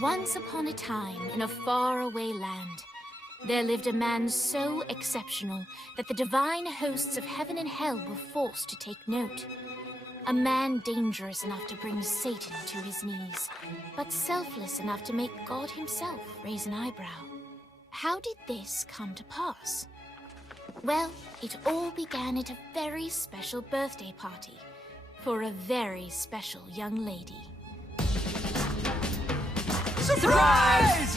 Once upon a time, in a faraway land, there lived a man so exceptional that the divine hosts of heaven and hell were forced to take note. A man dangerous enough to bring Satan to his knees, but selfless enough to make God himself raise an eyebrow. How did this come to pass? Well, it all began at a very special birthday party for a very special young lady. Surprise!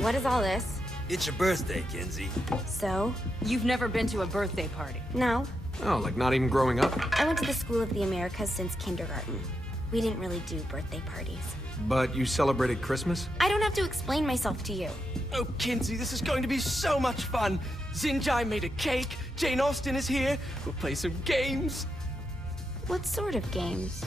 What is all this? It's your birthday, Kinzie. So? You've never been to a birthday party. No. Oh, like not even growing up? I went to the School of the Americas since kindergarten. We didn't really do birthday parties. But you celebrated Christmas? I don't have to explain myself to you. Oh, Kinzie, this is going to be so much fun. Xinjai made a cake, Jane Austen is here, we'll play some games. What sort of games?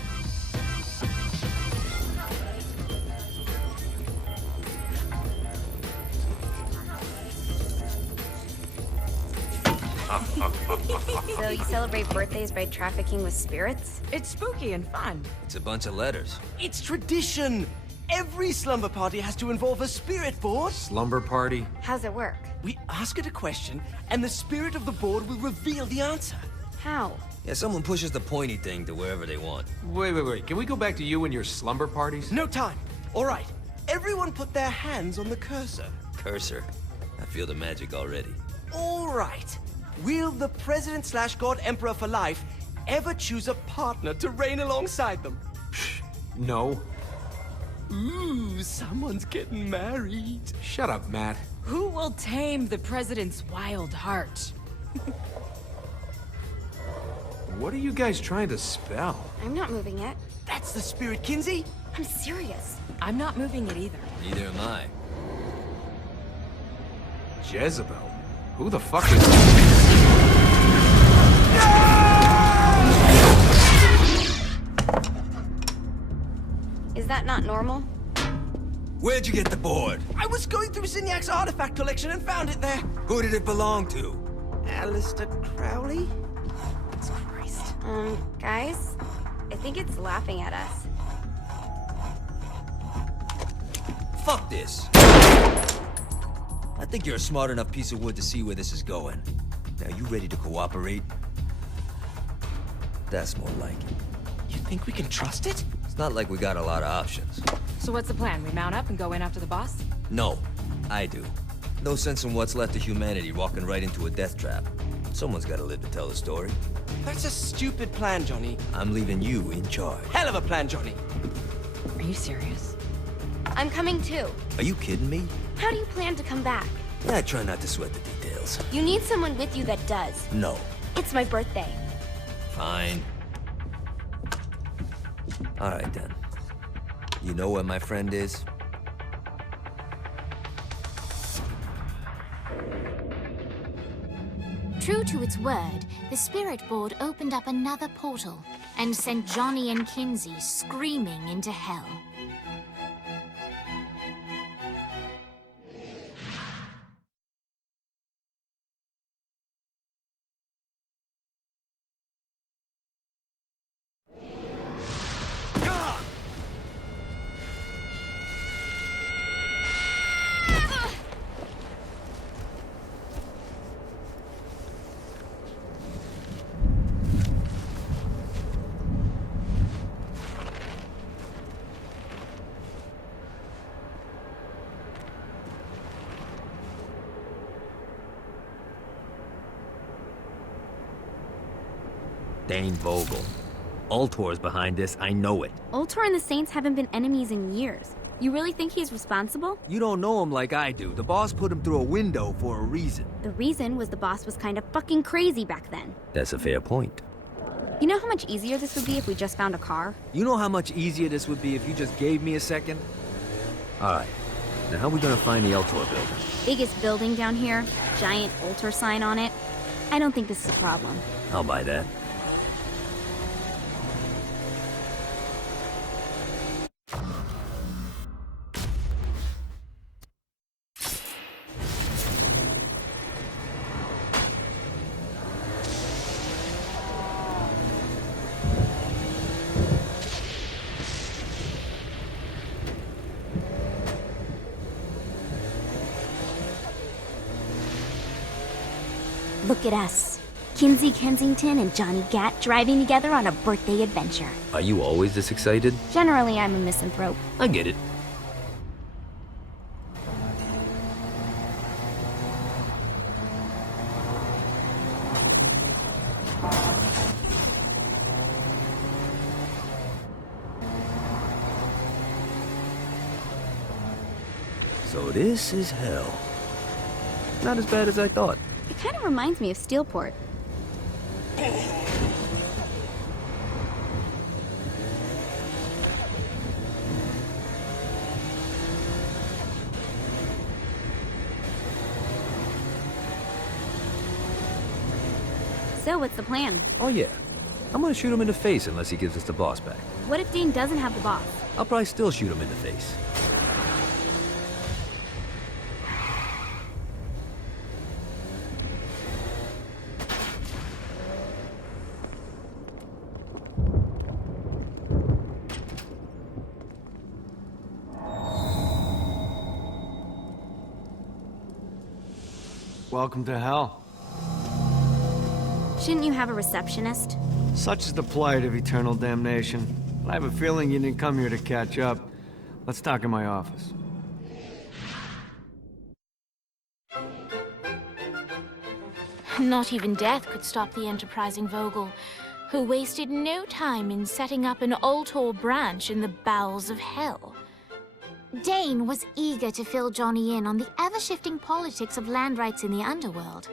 So you celebrate birthdays by trafficking with spirits? It's spooky and fun. It's a bunch of letters. It's tradition. Every slumber party has to involve a spirit board. Slumber party? How's it work? We ask it a question, and the spirit of the board will reveal the answer. How? Yeah, someone pushes the pointy thing to wherever they want. Wait. Can we go back to you and your slumber parties? No time. All right. Everyone put their hands on the cursor. Cursor. I feel the magic already. All right. Will the President/God Emperor for life ever choose a partner to reign alongside them? No. Ooh, someone's getting married. Shut up, Matt. Who will tame the president's wild heart? What are you guys trying to spell? I'm not moving it. That's the spirit, Kinzie. I'm serious. I'm not moving it either. Neither am I. Jezebel? Who the fuck is... Is that not normal? Where'd you get the board? I was going through Signac's artifact collection and found it there. Who did it belong to? Alistair Crowley? Christ. Guys? I think it's laughing at us. Fuck this. I think you're a smart enough piece of wood to see where this is going. Now, you ready to cooperate? That's more like it. You think we can trust it? It's not like we got a lot of options. So what's the plan? We mount up and go in after the boss? No, I do. No sense in what's left of humanity walking right into a death trap. Someone's gotta live to tell the story. That's a stupid plan, Johnny. I'm leaving you in charge. Hell of a plan, Johnny. Are you serious? I'm coming too. Are you kidding me? How do you plan to come back? Yeah, I try not to sweat the details. You need someone with you that does. No. It's my birthday. Fine. Alright then. You know where my friend is? True to its word, the spirit board opened up another portal and sent Johnny and Kinzie screaming into hell. Dane Vogel. Ultor's behind this, I know it. Ultor and the Saints haven't been enemies in years. You really think he's responsible? You don't know him like I do. The boss put him through a window for a reason. The reason was the boss was kind of fucking crazy back then. That's a fair point. You know how much easier this would be if we just found a car? You know how much easier this would be if you just gave me a second? Alright. Now how are we gonna find the Ultor building? Biggest building down here, giant Ultor sign on it. I don't think this is a problem. I'll buy that. Look at us. Kinzie, Kensington, and Johnny GAT driving together on a birthday adventure. Are you always this excited? Generally, I'm a misanthrope. I get it. So this is hell. Not as bad as I thought. It kind of reminds me of Steelport. So, what's the plan? Oh yeah. I'm gonna shoot him in the face unless he gives us the boss back. What if Dane doesn't have the boss? I'll probably still shoot him in the face. Welcome to hell. Shouldn't you have a receptionist? Such is the plight of eternal damnation. I have a feeling you didn't come here to catch up. Let's talk in my office. Not even death could stop the enterprising Vogel, who wasted no time in setting up an Ultor branch in the bowels of hell. Dane was eager to fill Johnny in on the ever-shifting politics of land rights in the underworld.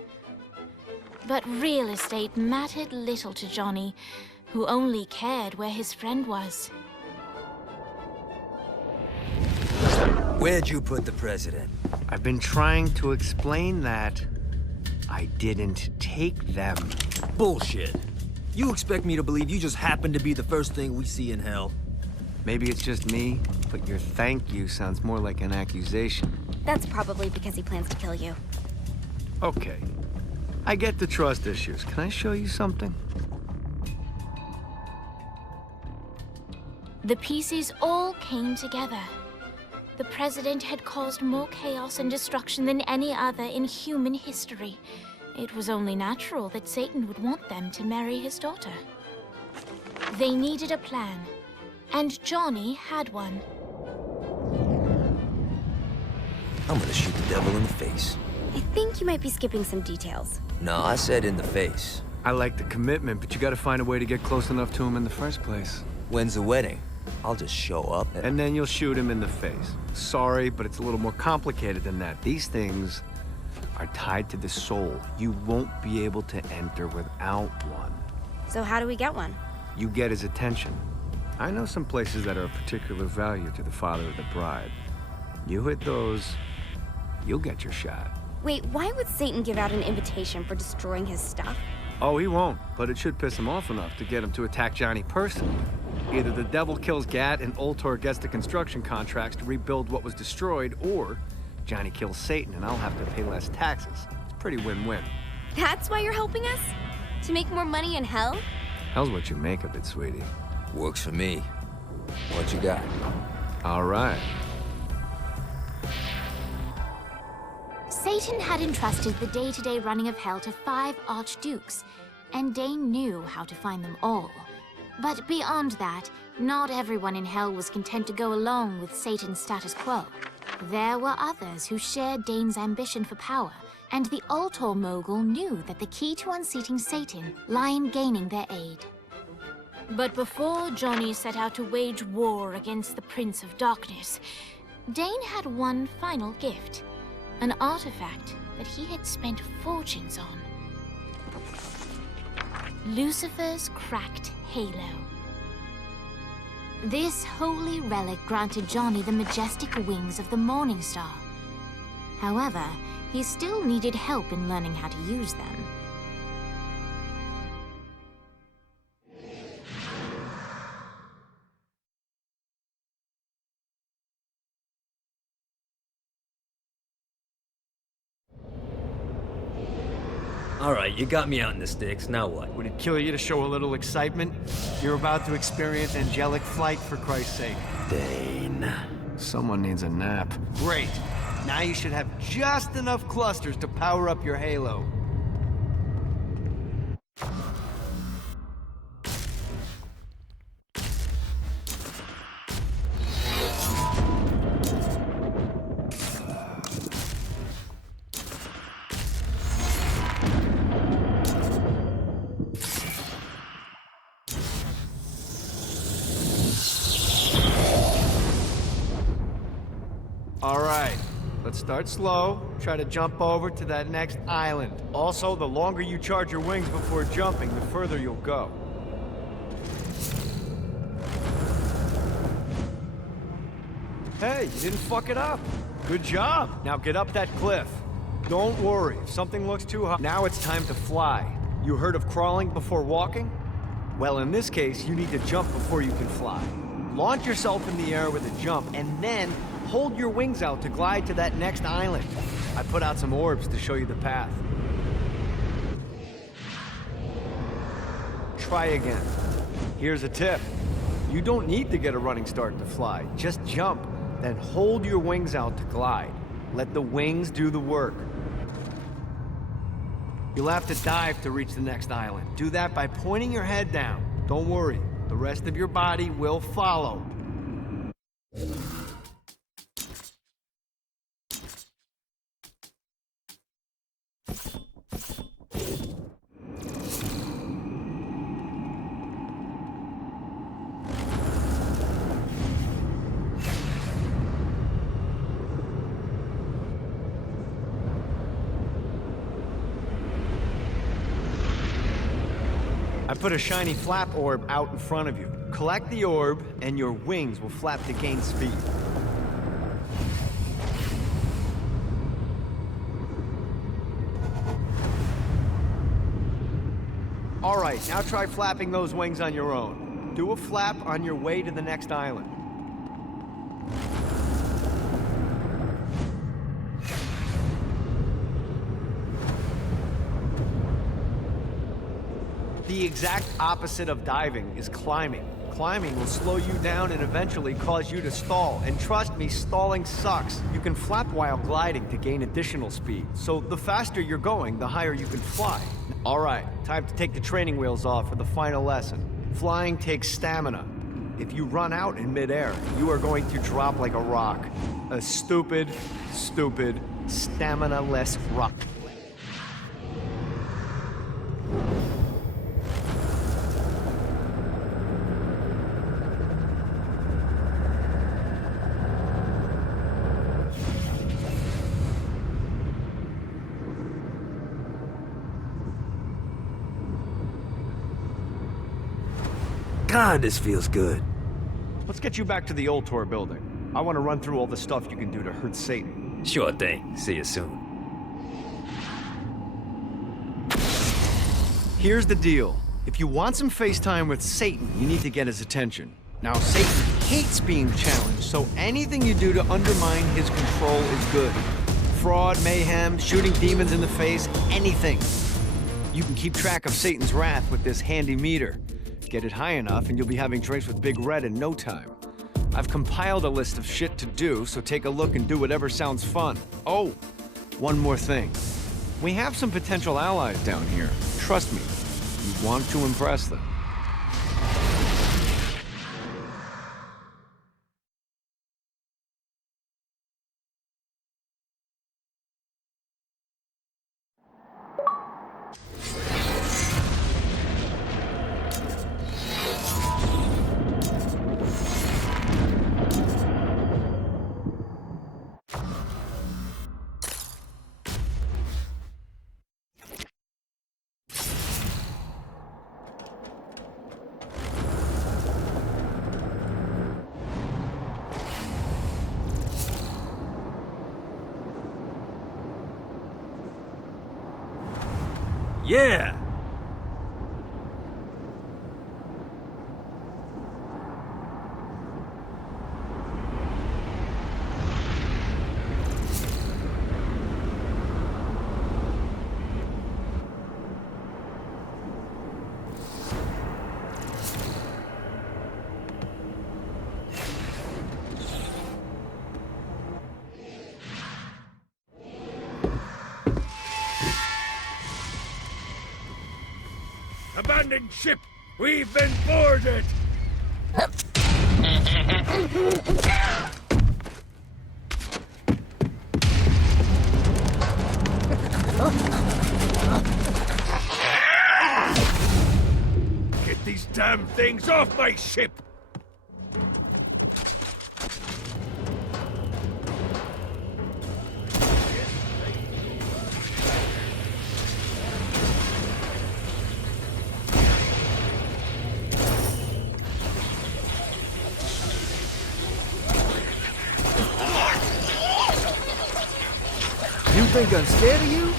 But real estate mattered little to Johnny, who only cared where his friend was. Where'd you put the president? I've been trying to explain that. I didn't take them. Bullshit. You expect me to believe you just happened to be the first thing we see in hell? Maybe it's just me, but your thank you sounds more like an accusation. That's probably because he plans to kill you. Okay. I get the trust issues. Can I show you something? The pieces all came together. The president had caused more chaos and destruction than any other in human history. It was only natural that Satan would want them to marry his daughter. They needed a plan, and Johnny had one. I'm gonna shoot the devil in the face. I think you might be skipping some details. No, I said in the face. I like the commitment, but you gotta find a way to get close enough to him in the first place. When's the wedding? I'll just show up And then you'll shoot him in the face. Sorry, but it's a little more complicated than that. These things are tied to the soul. You won't be able to enter without one. So how do we get one? You get his attention. I know some places that are of particular value to the father of the bride. You hit those, you'll get your shot. Wait, why would Satan give out an invitation for destroying his stuff? Oh, he won't, but it should piss him off enough to get him to attack Johnny personally. Either the devil kills GAT and Ultor gets the construction contracts to rebuild what was destroyed, or Johnny kills Satan and I'll have to pay less taxes. It's pretty win-win. That's why you're helping us? To make more money in hell? Hell's what you make of it, sweetie. Works for me. What you got? All right. Satan had entrusted the day-to-day running of hell to 5 archdukes, and Dane knew how to find them all. But beyond that, not everyone in hell was content to go along with Satan's status quo. There were others who shared Dane's ambition for power, and the Ultor mogul knew that the key to unseating Satan lay in gaining their aid. But before Johnny set out to wage war against the Prince of Darkness, Dane had one final gift, an artifact that he had spent fortunes on. Lucifer's cracked halo. This holy relic granted Johnny the majestic wings of the Morning Star. However, he still needed help in learning how to use them. All right, you got me out in the sticks. Now what? Would it kill you to show a little excitement? You're about to experience angelic flight, for Christ's sake. Dane. Someone needs a nap. Great. Now you should have just enough clusters to power up your halo. All right, let's start slow. Try to jump over to that next island. Also, the longer you charge your wings before jumping, the further you'll go. Hey, you didn't fuck it up. Good job. Now get up that cliff. Don't worry, if something looks too high. Now it's time to fly. You heard of crawling before walking? Well, in this case, you need to jump before you can fly. Launch yourself in the air with a jump, and then hold your wings out to glide to that next island. I put out some orbs to show you the path. Try again. Here's a tip. You don't need to get a running start to fly. Just jump, then hold your wings out to glide. Let the wings do the work. You'll have to dive to reach the next island. Do that by pointing your head down. Don't worry, the rest of your body will follow. I put a shiny flap orb out in front of you. Collect the orb, and your wings will flap to gain speed. All right, now try flapping those wings on your own. Do a flap on your way to the next island. The exact opposite of diving is climbing. Climbing will slow you down and eventually cause you to stall. And trust me, stalling sucks. You can flap while gliding to gain additional speed. So the faster you're going, the higher you can fly. All right, time to take the training wheels off for the final lesson. Flying takes stamina. If you run out in midair, you are going to drop like a rock. A stupid, stamina-less rock. God, this feels good. Let's get you back to the old tour building. I want to run through all the stuff you can do to hurt Satan. Sure thing. See you soon. Here's the deal. If you want some FaceTime with Satan, you need to get his attention. Now, Satan hates being challenged, so anything you do to undermine his control is good. Fraud, mayhem, shooting demons in the face, anything. You can keep track of Satan's wrath with this handy meter. Get it high enough and you'll be having drinks with Big Red in no time. I've compiled a list of shit to do, so take a look and do whatever sounds fun. Oh, one more thing. We have some potential allies down here. Trust me, you want to impress them. Yeah! Abandoned ship! We've been boarded! Get these damn things off my ship! think I'm scared of you?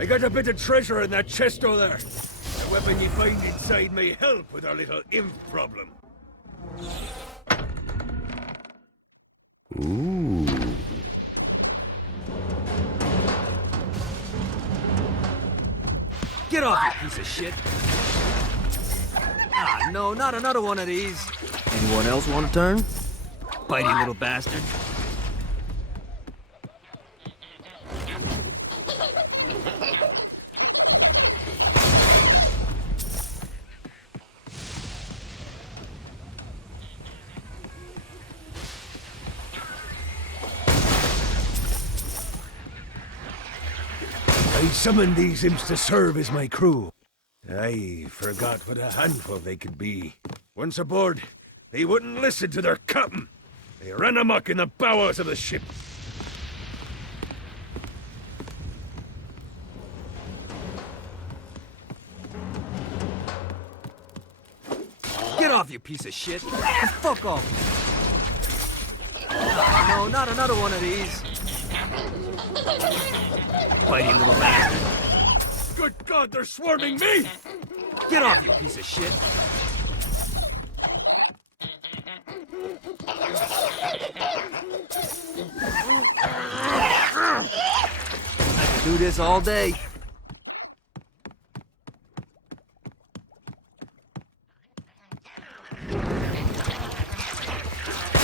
I got a bit of treasure in that chest over there. The weapon you find inside may help with our little imp problem. Ooh. Get off, you piece of shit! Ah, no, not another one of these. Anyone else want to turn? Bitey little bastard. I summoned these imps to serve as my crew. I forgot what a handful they could be. Once aboard, they wouldn't listen to their captain. They ran amok in the bowels of the ship. Get off, you piece of shit! Fuck off! Ah, no, not another one of these. Bitey little bastard. Good God, they're swarming me! Get off, you piece of shit! I can do this all day.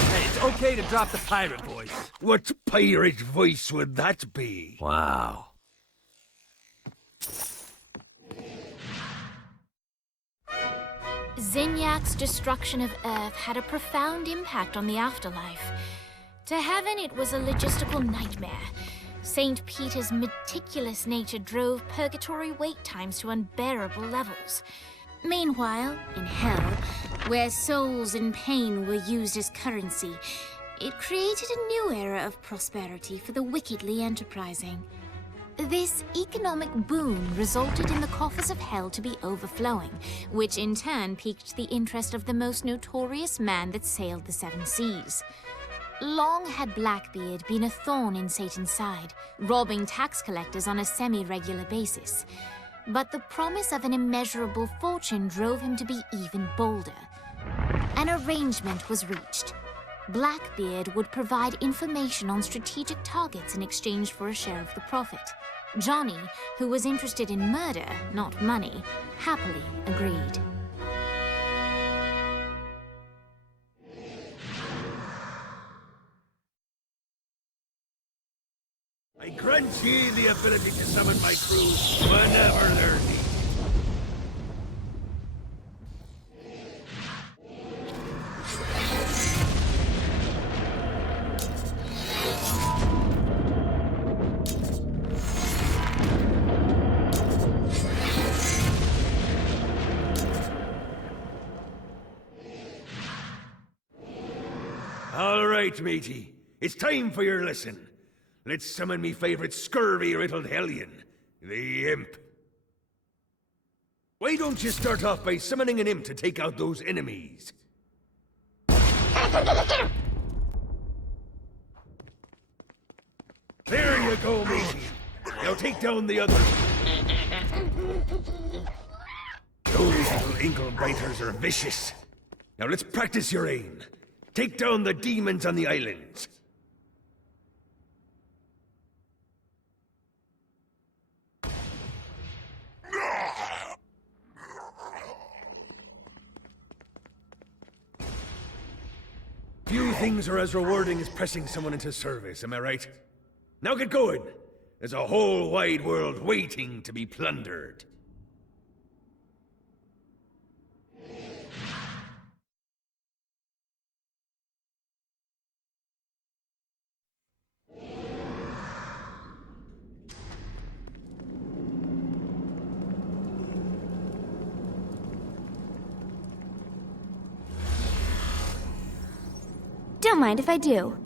Hey, it's okay to drop the pirate voice. What pirate voice would that be? Wow. Zinyak's destruction of Earth had a profound impact on the afterlife. To heaven, it was a logistical nightmare. St. Peter's meticulous nature drove purgatory wait times to unbearable levels. Meanwhile, in hell, where souls in pain were used as currency, it created a new era of prosperity for the wickedly enterprising. This economic boon resulted in the coffers of hell to be overflowing, which in turn piqued the interest of the most notorious man that sailed the seven seas. Long had Blackbeard been a thorn in Satan's side, robbing tax collectors on a semi-regular basis. But the promise of an immeasurable fortune drove him to be even bolder. An arrangement was reached. Blackbeard would provide information on strategic targets in exchange for a share of the profit. Johnny, who was interested in murder, not money, happily agreed. I grant ye the ability to summon my crew whenever they're needed. All right, matey. It's time for your lesson. Let's summon me favorite scurvy-riddled hellion, the Imp. Why don't you start off by summoning an imp to take out those enemies? There you go, matey. Now take down the others. Those little ankle biters are vicious. Now let's practice your aim. Take down the demons on the islands. Few things are as rewarding as pressing someone into service, am I right? Now get going! There's a whole wide world waiting to be plundered. don't mind if I do.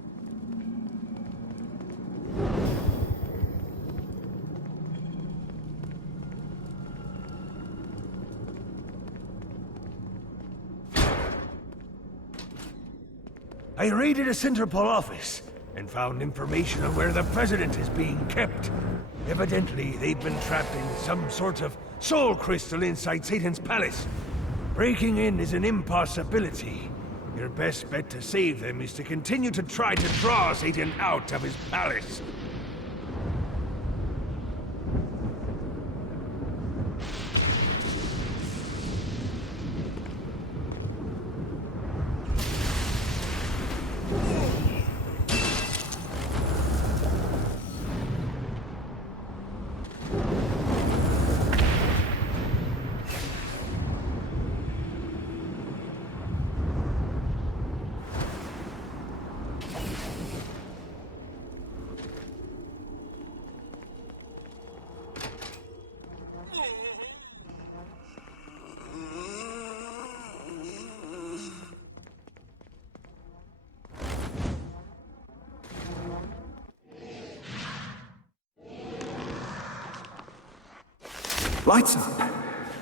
I raided a Centerpol office and found information on where the President is being kept. Evidently, they've been trapped in some sort of soul crystal inside Satan's palace. Breaking in is an impossibility. Your best bet to save them is to continue to try to draw Satan out of his palace. Lights up.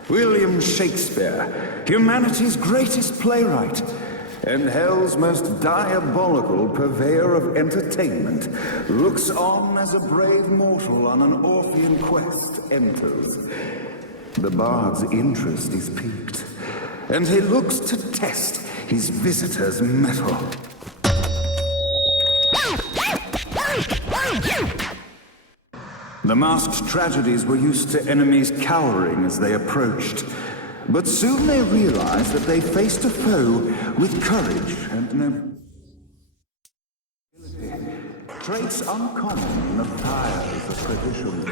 William Shakespeare, humanity's greatest playwright, and hell's most diabolical purveyor of entertainment, looks on as a brave mortal on an Orphean quest enters. The bard's interest is piqued, and he looks to test his visitor's mettle. The masked tragedies were used to enemies cowering as they approached, but soon they realized that they faced a foe with courage and nobility, traits uncommon in the fires of tradition.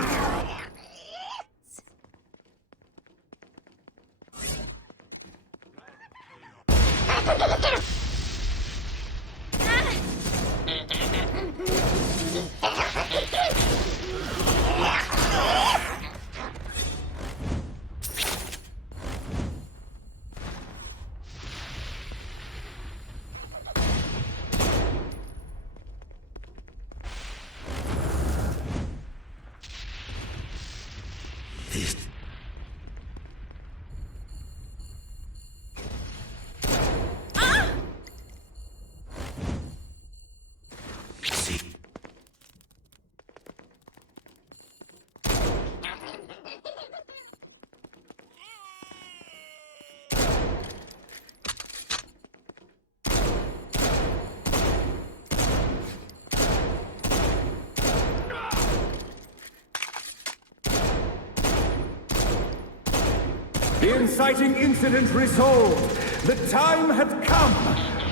The inciting incident resolved. The time had come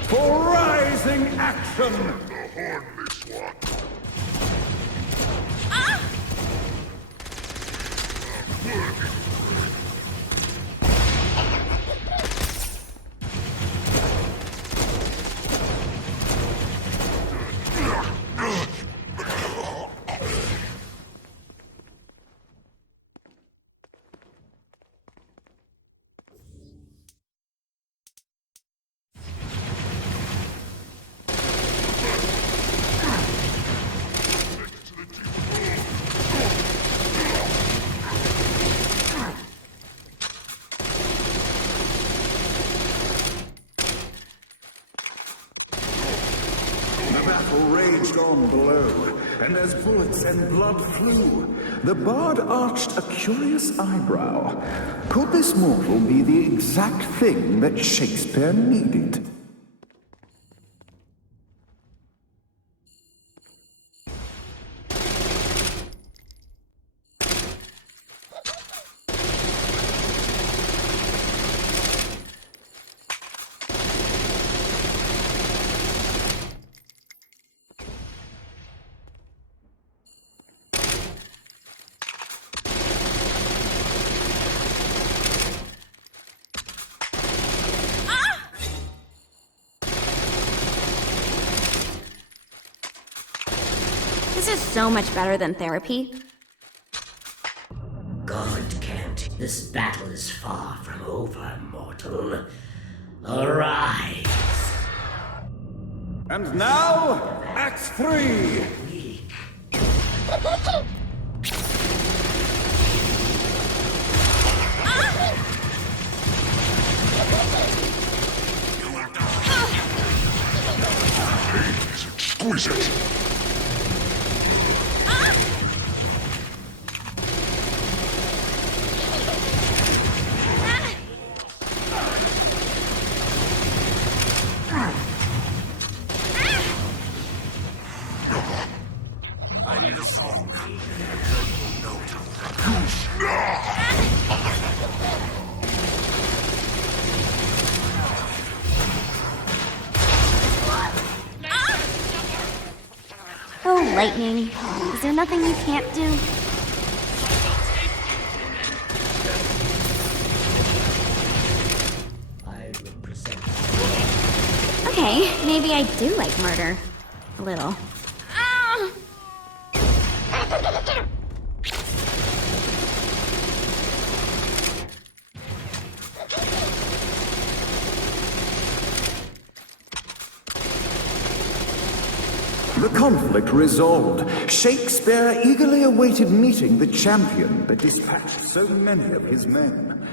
for rising action. The hornless one. On below, and as bullets and blood flew, the bard arched a curious eyebrow. Could this mortal be the exact thing that Shakespeare needed? This is so much better than therapy. God, Kent, this battle is far from over, mortal. Arise! And now, Act 3! Exquisite! I need a song. Oh, Lightning. Is there nothing you can't do? Okay, maybe I do like murder. A little. The conflict resolved, Shakespeare eagerly awaited meeting the champion that dispatched so many of his men.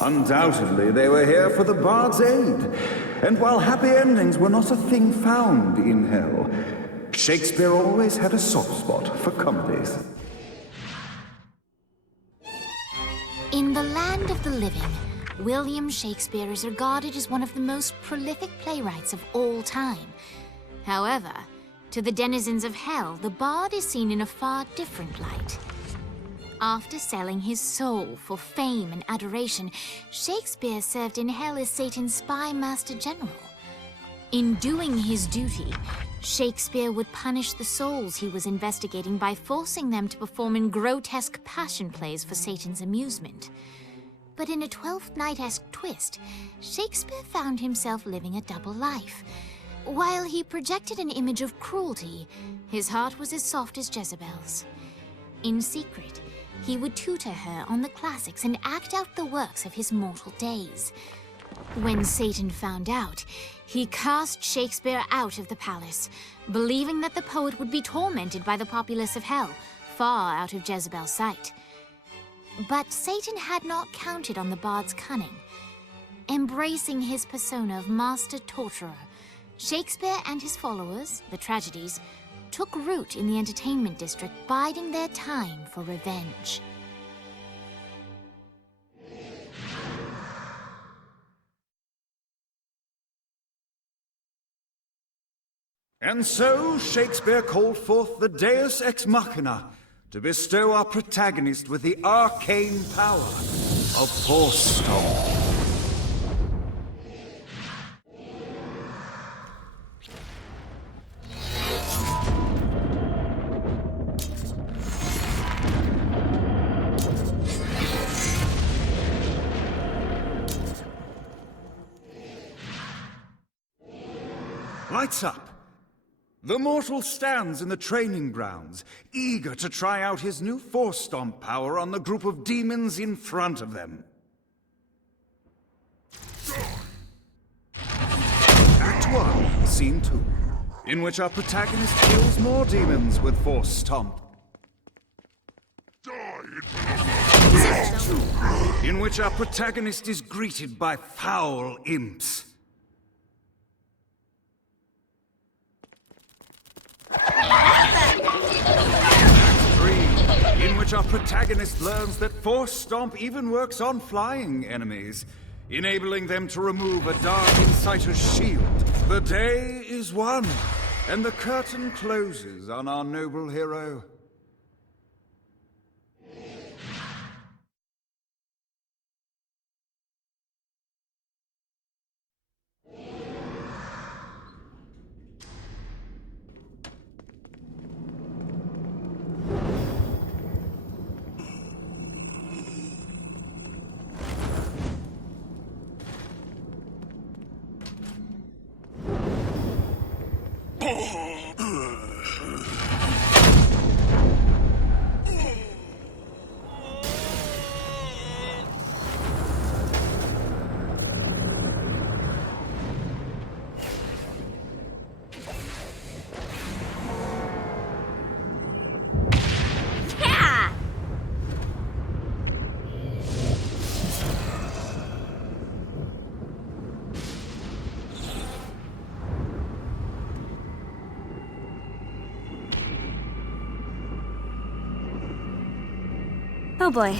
Undoubtedly, they were here for the bard's aid, and while happy endings were not a thing found in hell, Shakespeare always had a soft spot for comedies. In the land of the living, William Shakespeare is regarded as one of the most prolific playwrights of all time. However, to the denizens of hell, the bard is seen in a far different light. After selling his soul for fame and adoration, Shakespeare served in hell as Satan's spy master general. In doing his duty, Shakespeare would punish the souls he was investigating by forcing them to perform in grotesque passion plays for Satan's amusement. But in a Twelfth Night-esque twist, Shakespeare found himself living a double life. While he projected an image of cruelty, his heart was as soft as Jezebel's. In secret, he would tutor her on the classics and act out the works of his mortal days. When Satan found out, he cast Shakespeare out of the palace, believing that the poet would be tormented by the populace of hell, far out of Jezebel's sight. But Satan had not counted on the bard's cunning. Embracing his persona of master torturer, Shakespeare and his followers, the tragedies, took root in the entertainment district, biding their time for revenge. And so Shakespeare called forth the Deus Ex Machina to bestow our protagonist with the arcane power of Force Stomp. Lights up. The mortal stands in the training grounds, eager to try out his new Force Stomp power on the group of demons in front of them. Act 1, Scene 2, in which our protagonist kills more demons with Force Stomp. Act 2, in which our protagonist is greeted by foul imps. In which our protagonist learns that Force Stomp even works on flying enemies, enabling them to remove a Dark Inciter's shield. The day is won, and the curtain closes on our noble hero. Oh boy.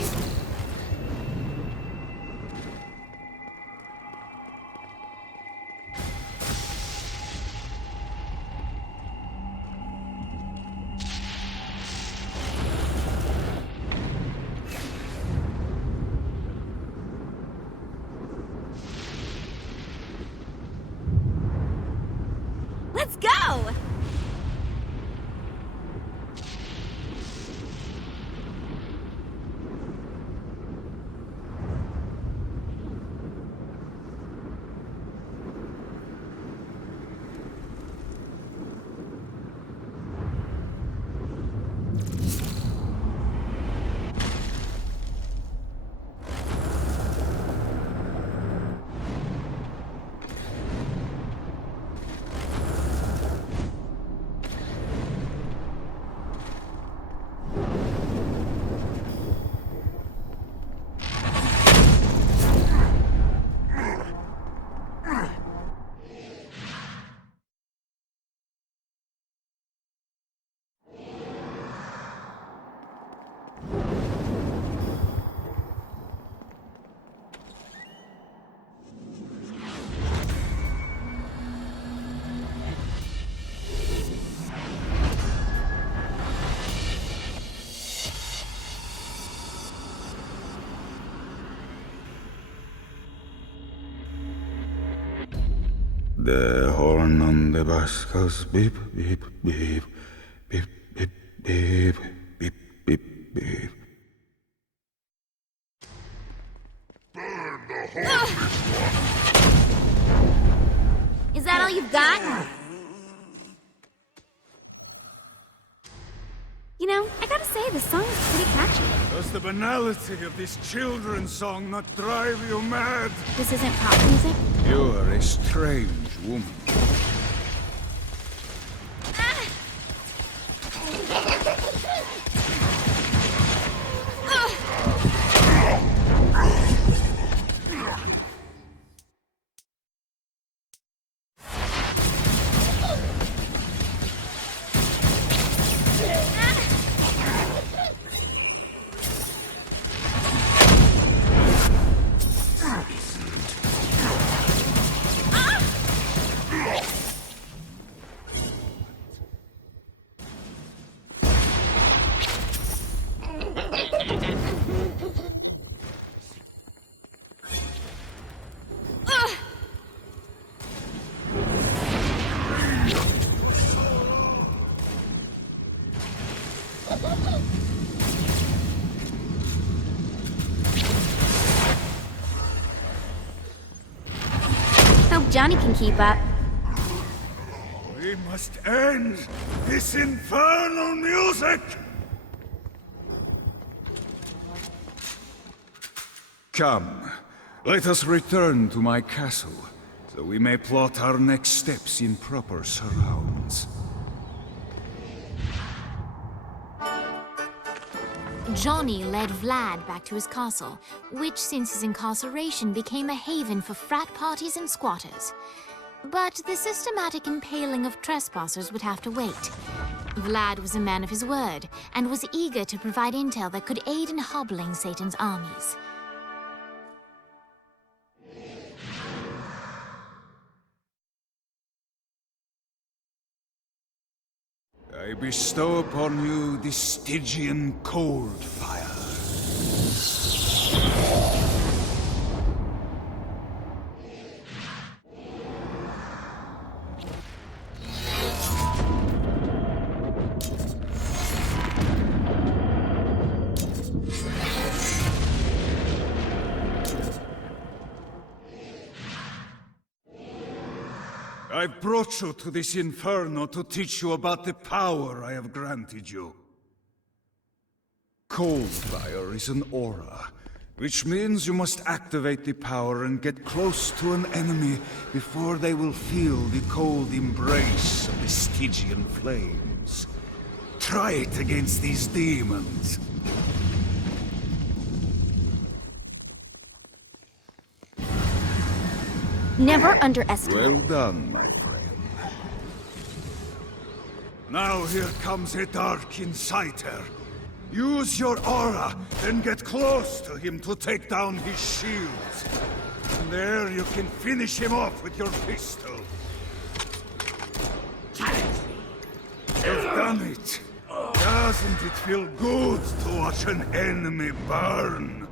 Let's go! The horn on the bus goes beep, beep, beep, beep, beep, beep, beep, beep, beep. Is that all you've got? You know, I gotta say, this song is pretty catchy. Does the banality of this children's song not drive you mad? This isn't pop music? You are a strange woman. Hope Johnny can keep up. We must end this infernal music! Come, let us return to my castle, so we may plot our next steps in proper surrounds. Johnny led Vlad back to his castle, which since his incarceration became a haven for frat parties and squatters. But the systematic impaling of trespassers would have to wait. Vlad was a man of his word, and was eager to provide intel that could aid in hobbling Satan's armies. I bestow upon you the Stygian cold fire. I've brought you to this inferno to teach you about the power I have granted you. Cold fire is an aura, which means you must activate the power and get close to an enemy before they will feel the cold embrace of the Stygian flames. Try it against these demons. Never underestimate. Well done, my friend. Now here comes a dark inciter. Use your aura, then get close to him to take down his shields. And there you can finish him off with your pistol. You've done it. Doesn't it feel good to watch an enemy burn?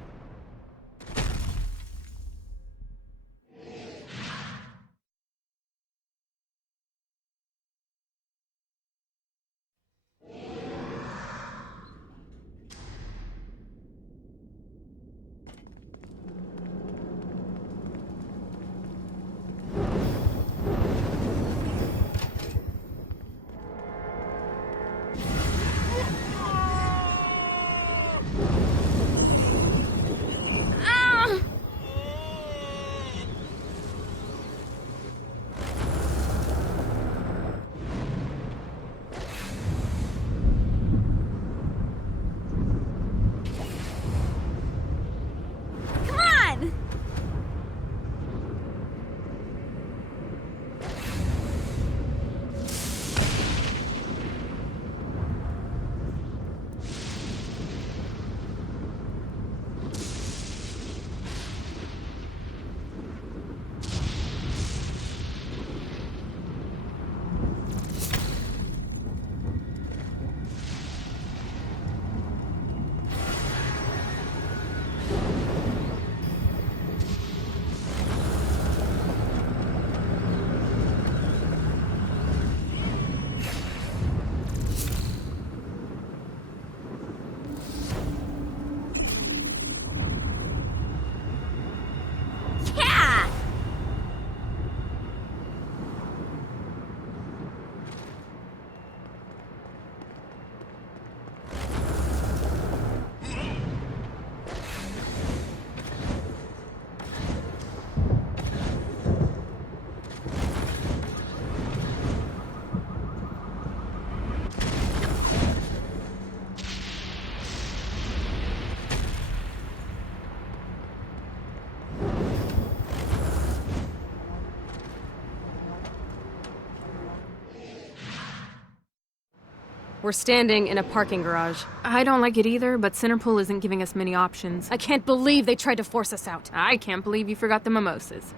We're standing in a parking garage. I don't like it either, but Centerpool isn't giving us many options. I can't believe they tried to force us out. I can't believe you forgot the mimosas.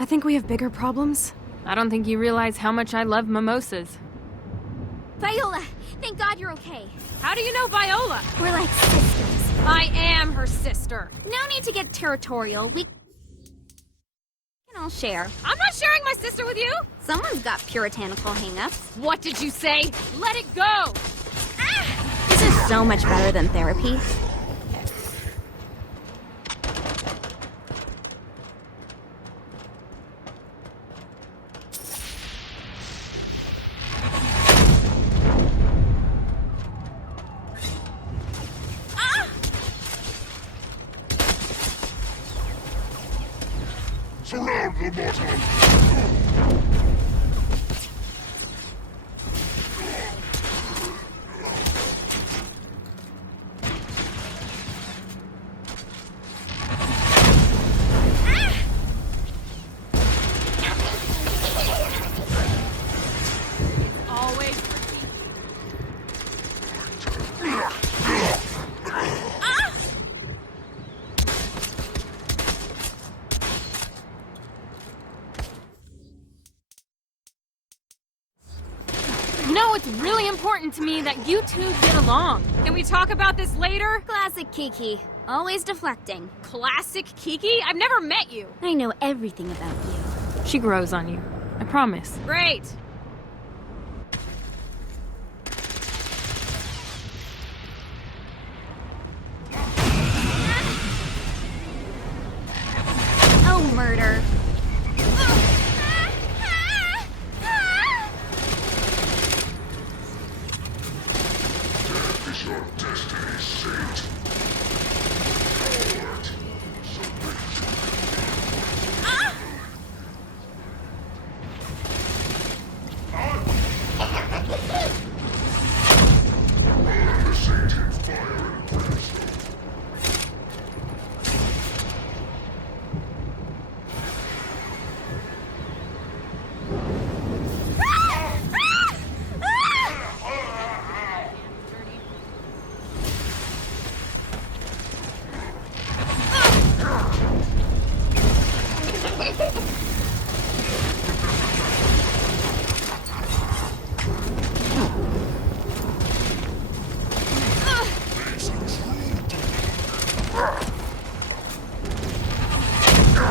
I think we have bigger problems. I don't think you realize how much I love mimosas. Viola, thank God you're okay. How do you know Viola? We're like sisters. I am her sister. No need to get territorial. We can all share. I'm not sharing my sister with you! Someone's got puritanical hang-ups. What did you say? Let it go! Ah! This is so much better than therapy. Surround the bottom! You know, it's really important to me that you two get along. Can we talk about this later? Classic Kiki. Always deflecting. Classic Kiki? I've never met you. I know everything about you. She grows on you. I promise. Great. Oh, murder. Your destiny, saint. Forward. Burn the saint in fire and brimstone.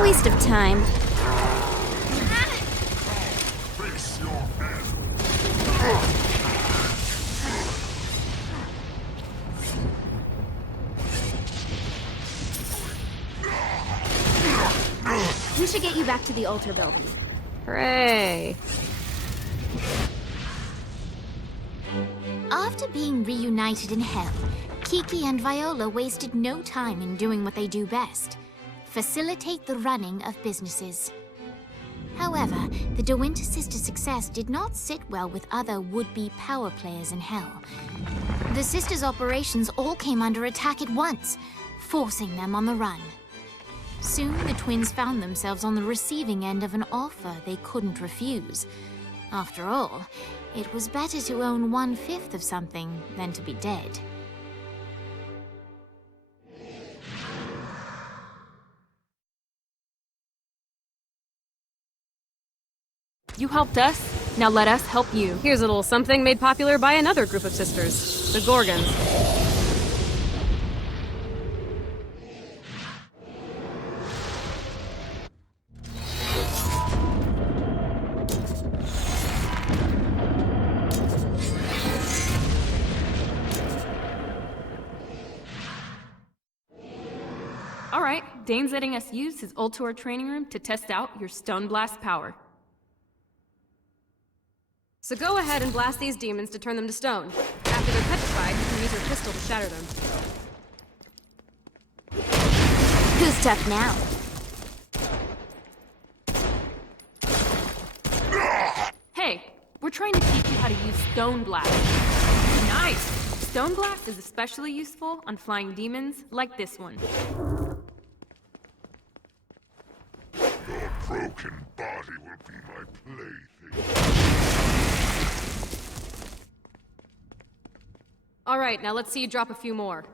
waste of time. Face your end. We should get you back to the altar building. Hooray! After being reunited in Hell, Kiki and Viola wasted no time in doing what they do best: facilitate the running of businesses. However, the De Winter sisters' success did not sit well with other would-be power players in Hell. The sisters' operations all came under attack at once, forcing them on the run. Soon, the twins found themselves on the receiving end of an offer they couldn't refuse. After all, it was better to own 1/5 of something than to be dead. You helped us, now let us help you. Here's a little something made popular by another group of sisters, the Gorgons. All right, Dane's letting us use his Ultor training room to test out your Stone Blast power. So go ahead and blast these demons to turn them to stone. After they're petrified, you can use your pistol to shatter them. Who's tough now? Hey, we're trying to teach you how to use Stone Blast. Nice! Stone Blast is especially useful on flying demons like this one. Your broken body will be my plaything. All right, now let's see you drop a few more.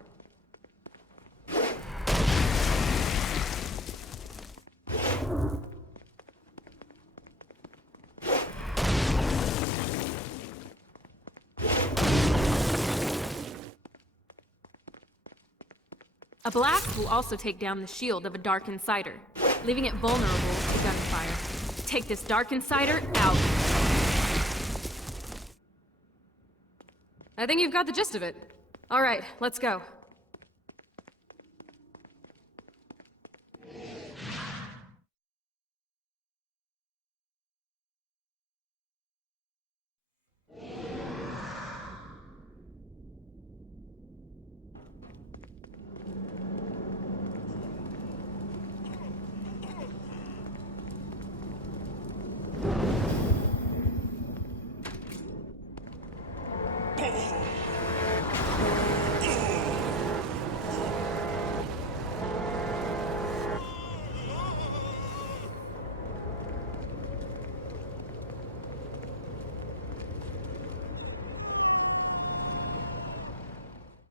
A blast will also take down the shield of a Dark Insider, leaving it vulnerable to gunfire. Take this Dark Insider out. I think you've got the gist of it. All right, let's go.